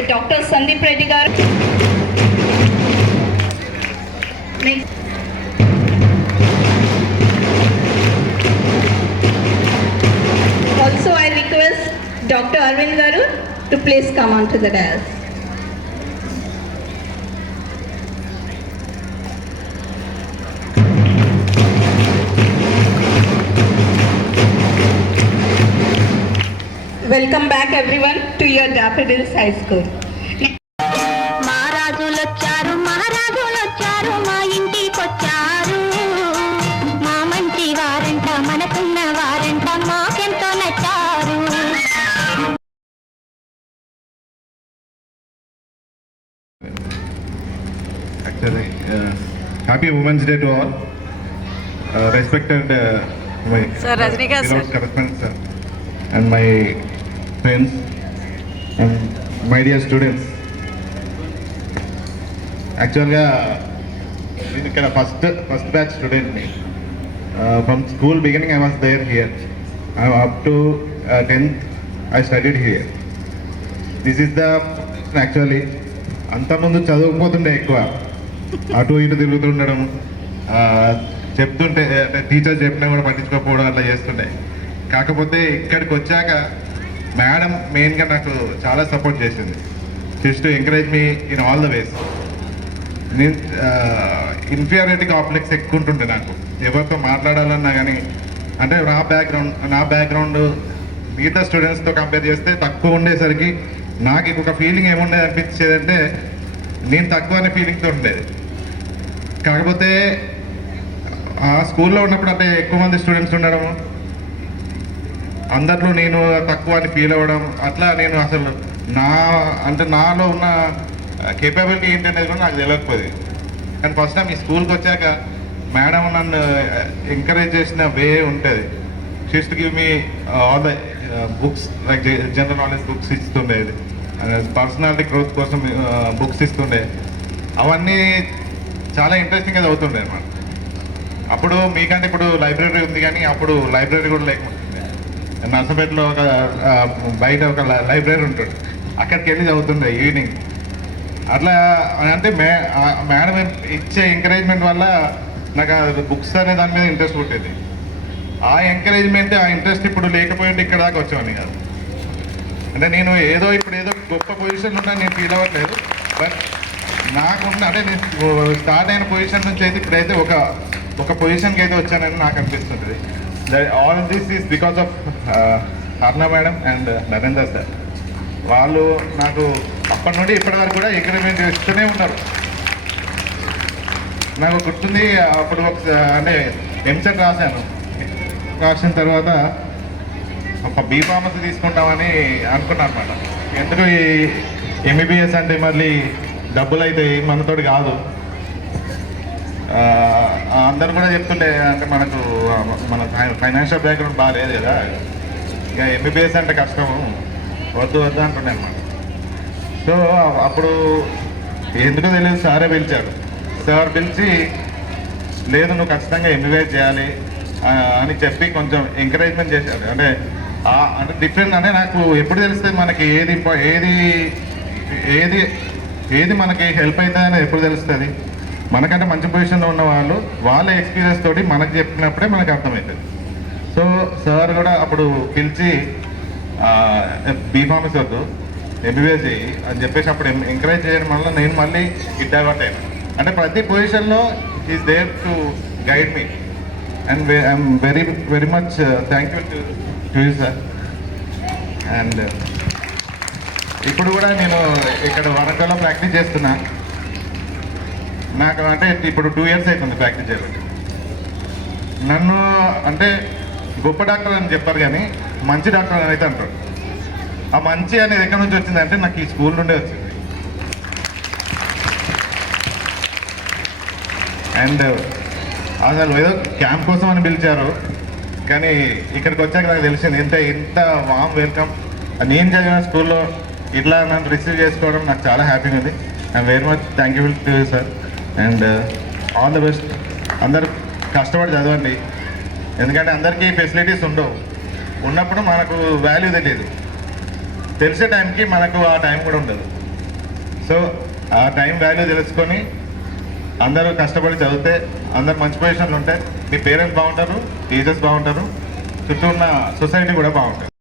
Dr. Sandeep Reddy garu. Next. Also, I request Dr. Arvind garu to please come on to the dais. Welcome back everyone to your Daffodils High School. మహారాజులొచ్చారు మహారాజులొచ్చారు మా ఇంటికొచ్చారు మా మంచి వారంట మనకున్న వారంట మాకెంతో నచ్చారు. Actually, happy Women's Day to all. Respected my Sir, Rajnikant sir. correspondents and my friends and my dear students. Actually, నేను ఇక్కడ first batch స్టూడెంట్ని. From school beginning I was there here. Up to 10th I studied here. This is the actually అంతకుముందు చదువుకుపోతుండే ఎక్కువ, అటు ఇటు తిరుగుతుండడం, చెప్తుంటే teacher చెప్పినా కూడా పట్టించుకోకపోవడం అట్లా చేస్తుండే. కాకపోతే ఇక్కడికి వచ్చాక మేడం మెయిన్గా నాకు చాలా సపోర్ట్ చేసింది. Just encourage me in all the ways. నేను ఇన్ఫీరియారిటీ కాంప్లెక్స్ ఎక్కువ ఉంటుండే నాకు, ఎవరితో మాట్లాడాలన్నా కానీ. అంటే నా బ్యాక్గ్రౌండ్ మిగతా స్టూడెంట్స్తో కంపేర్ చేస్తే తక్కువ ఉండేసరికి నాకు ఇంకొక ఫీలింగ్ ఏముండేది అనిపించేది అంటే నేను తక్కువ అనే ఫీలింగ్తో ఉండేది. కాకపోతే ఆ స్కూల్లో ఉన్నప్పుడు అంటే ఎక్కువ మంది స్టూడెంట్స్ ఉండడము, అందరిలో నేను తక్కువ అని ఫీల్ అవ్వడం, అట్లా నేను అసలు నాలో ఉన్న కేపబిలిటీ ఏంటనేది కూడా నాకు తెలియకపోయింది. కానీ ఫస్ట్ టైం ఈ స్కూల్కి వచ్చాక మేడం నన్ను ఎంకరేజ్ చేసిన వే ఉంటుంది. She used to give me all the books like general knowledge books ఇస్తుండేది, పర్సనాలిటీ గ్రోత్ కోసం బుక్స్ ఇస్తుండే. అవన్నీ చాలా ఇంట్రెస్టింగ్గా చదువుతుండే అన్నమాట. అప్పుడు మీకంటే ఇప్పుడు లైబ్రరీ ఉంది, కానీ అప్పుడు లైబ్రరీ కూడా లేకుంటుండే. నర్సంపేటలో ఒక బయట ఒక లైబ్రరీ ఉంటుంది, అక్కడికి వెళ్ళి చదువుతుండే ఈవినింగ్. అట్లా అంటే మేడం ఇచ్చే ఎంకరేజ్మెంట్ వల్ల నాకు బుక్స్ అనే దాని మీద ఇంట్రెస్ట్ పుట్టేది. ఆ ఎంకరేజ్మెంట్, ఆ ఇంట్రెస్ట్ ఇప్పుడు లేకపోయింటే ఇక్కడ దాకా వచ్చేవాడిని కాదు. అంటే నేను ఏదో గొప్ప పొజిషన్ ఉన్నా నేను ఫీల్ అవ్వట్లేదు. బట్ నాకున్న అంటే నేను స్టార్ట్ అయిన పొజిషన్ నుంచి అయితే ఇప్పుడైతే ఒక పొజిషన్కి అయితే వచ్చానని నాకు అనిపిస్తుంది. All this is because of అర్ణ madam and Narender sir. వాళ్ళు నాకు అప్పటి నుండి ఇప్పటి వరకు కూడా ఎంకరేజ్మెంట్ చేస్తూనే ఉన్నారు. నాకు గుర్తుంది, అప్పుడు అంటే ఎంసెట్ రాసిన తర్వాత ఒక బీఫార్మసీ తీసుకుంటామని అనుకున్నాను అనమాట. ఎందుకు ఈ ఎంబీబీఎస్ అంటే మళ్ళీ డబ్బులు అయితే మనతోటి కాదు. అందరు కూడా చెప్తుండే అంటే మన ఫైనాన్షియల్ బ్యాక్గ్రౌండ్ బాగా లేదు కదా, ఇక ఎంబీబీఎస్ అంటే కష్టము, వద్దు అంటుండే అనమాట. సో అప్పుడు ఎందుకో తెలియదు, సారే పిలిచారు. సార్ పిలిచి లేదు నువ్వు ఖచ్చితంగా ఎంబీబీఎస్ చేయాలి అని చెప్పి కొంచెం ఎంకరేజ్మెంట్ చేశారు. అంటే డిఫరెంట్ అంటే నాకు ఎప్పుడు తెలుస్తుంది మనకి ఏది మనకి హెల్ప్ అవుతుందని ఎప్పుడు తెలుస్తుంది. మనకంటే మంచి పొజిషన్లో ఉన్న వాళ్ళ ఎక్స్పీరియన్స్ తోటి మనకు చెప్పినప్పుడే మనకు అర్థమవుతుంది. సో సార్ కూడా అప్పుడు పిలిచి బీఫార్మసీ వద్దు ఎంబీబీఎస్ చేయి అని చెప్పేసి అప్పుడు ఎంకరేజ్ చేయడం వల్ల నేను మళ్ళీ డైవర్ట్ అయినా. అంటే ప్రతి పొజిషన్లో is there to guide me and I'm very much thankful to you sir. అండ్ ఇప్పుడు కూడా నేను ఇక్కడ వరంగల్లో ప్రాక్టీస్ చేస్తున్నా. నాకు అంటే ఇప్పుడు 2 years అవుతుంది ప్రాక్టీస్ చేయడం. నన్ను అంటే గొప్ప డాక్టర్ అని చెప్పారు, కానీ మంచి డాక్టర్ అని అయితే అంటారు. ఆ మంచి అనేది ఎక్కడి నుంచి వచ్చిందంటే నాకు ఈ స్కూల్ నుండే వచ్చింది. అండ్ అసలు ఏదో క్యాంప్ కోసం అని పిలిచారు, కానీ ఇక్కడికి వచ్చాక నాకు తెలిసింది ఇంత వామ్ వెల్కమ్. నేను చదివిన స్కూల్లో ఇట్లా నన్ను రిసీవ్ చేసుకోవడం నాకు చాలా హ్యాపీగా ఉంది. I'm very much thankful to you sir. And all the best. అందరు కష్టపడి చదవండి, ఎందుకంటే అందరికీ ఫెసిలిటీస్ ఉండవు. ఉన్నప్పుడు మనకు వాల్యూ తెలియదు, తెలిసే టైంకి మనకు ఆ టైం కూడా ఉండదు. సో ఆ టైం వాల్యూ తెలుసుకొని అందరూ కష్టపడి చదివితే అందరు మంచి పొజిషన్లు ఉంటాయి. మీ పేరెంట్స్ బాగుంటారు, టీచర్స్ బాగుంటారు, చుట్టూ ఉన్న సొసైటీ కూడా బాగుంటుంది.